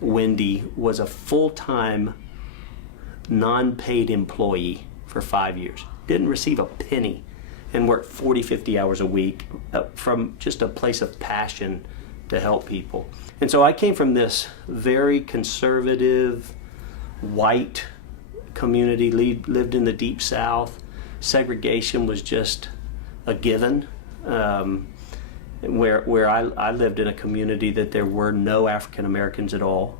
Wendy was a full-time, non-paid employee for 5 years. Didn't receive a penny and worked 40, 50 hours a week from just a place of passion to help people. And so I came from this very conservative, white community, lived in the Deep South. Segregation was just a given. Where I lived in a community that there were no African Americans at all.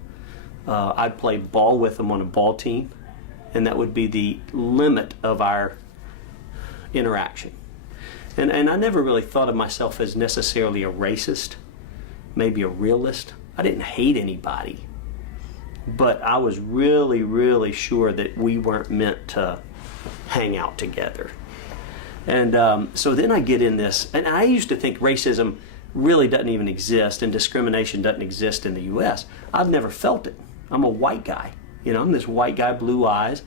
I'd play ball with them on a ball team, and that would be the limit of our interaction. And I never really thought of myself as necessarily a racist, maybe a realist. I didn't hate anybody, but I was really, really sure that we weren't meant to hang out together. And so then I get in this, and I used to think racism really doesn't even exist and discrimination doesn't exist in the U.S. I've never felt it. I'm a white guy, I'm this white guy, blue eyes.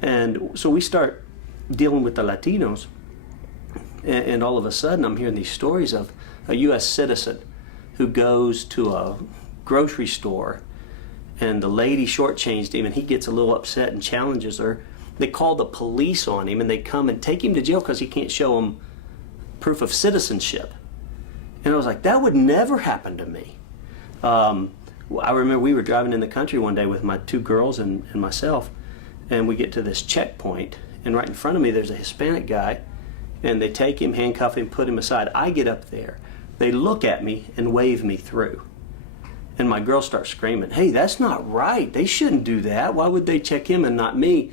And so we start dealing with the Latinos, and all of a sudden I'm hearing these stories of a U.S. citizen who goes to a grocery store and the lady shortchanged him and he gets a little upset and challenges her. They call the police on him and they come and take him to jail because he can't show them proof of citizenship. And I was like, that would never happen to me. I remember we were driving in the country one day with my 2 girls and myself, and we get to this checkpoint, and right in front of me there's a Hispanic guy, and they take him, handcuff him, put him aside. I get up there. They look at me and wave me through. And my girls start screaming, hey, that's not right. They shouldn't do that. Why would they check him and not me?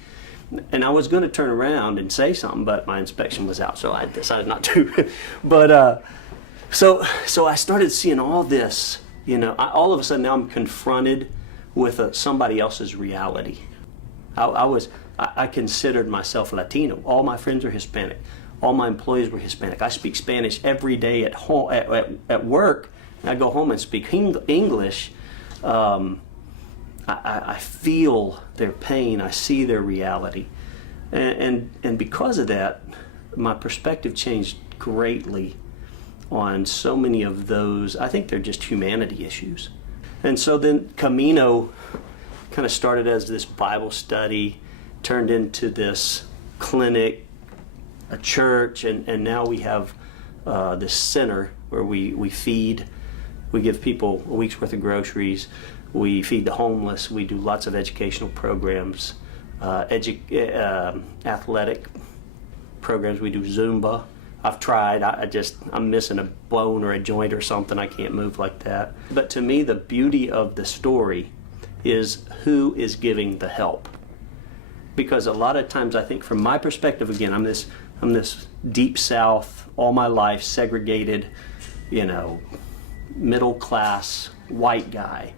And I was going to turn around and say something, but my inspection was out, so I decided not to. But so I started seeing all this. All of a sudden now I'm confronted with somebody else's reality. I considered myself Latino. All my friends are Hispanic. All my employees were Hispanic. I speak Spanish every day at home, at work. I go home and speak English. I feel their pain. I see their reality. And because of that, my perspective changed greatly on so many of those. I think they're just humanity issues. And so then Camino kind of started as this Bible study, turned into this clinic, a church, and now we have this center where we feed. We give people a week's worth of groceries. We feed the homeless. We do lots of educational programs, athletic programs. We do Zumba. I've tried. I'm missing a bone or a joint or something. I can't move like that. But to me, the beauty of the story is who is giving the help. Because a lot of times, I think from my perspective, again, I'm this Deep South, all my life, segregated, middle class, white guy.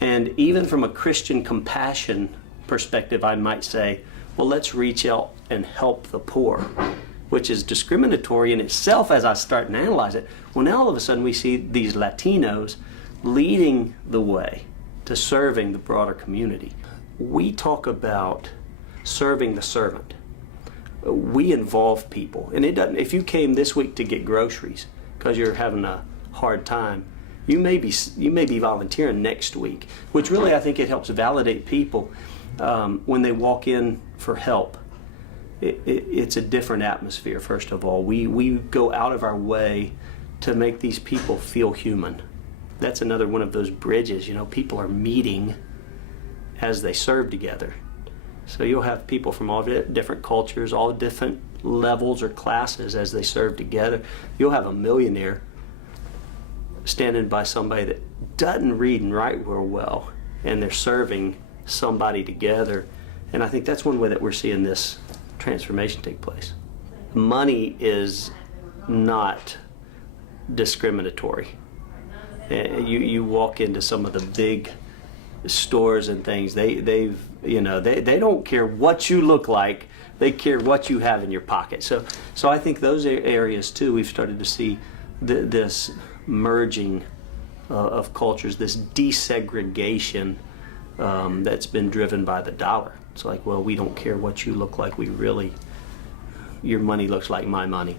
And even from a Christian compassion perspective, I might say, well, let's reach out and help the poor, which is discriminatory in itself as I start and analyze it. Well, now all of a sudden we see these Latinos leading the way to serving the broader community. We talk about serving the servant. We involve people. And it doesn't, if you came this week to get groceries because you're having a hard time, you may be volunteering next week, which really I think it helps validate people when they walk in for help. It's a different atmosphere, first of all. We go out of our way to make these people feel human. That's another one of those bridges. People are meeting as they serve together. So you'll have people from all different cultures, all different levels or classes as they serve together. You'll have a millionaire standing by somebody that doesn't read and write real well, and they're serving somebody together. And I think that's one way that we're seeing this transformation take place. Money is not discriminatory. You walk into some of the big stores and things, they don't care what you look like, they care what you have in your pocket. So I think those areas too, we've started to see this merging of cultures, this desegregation that's been driven by the dollar. It's like, well, we don't care what you look like, your money looks like my money.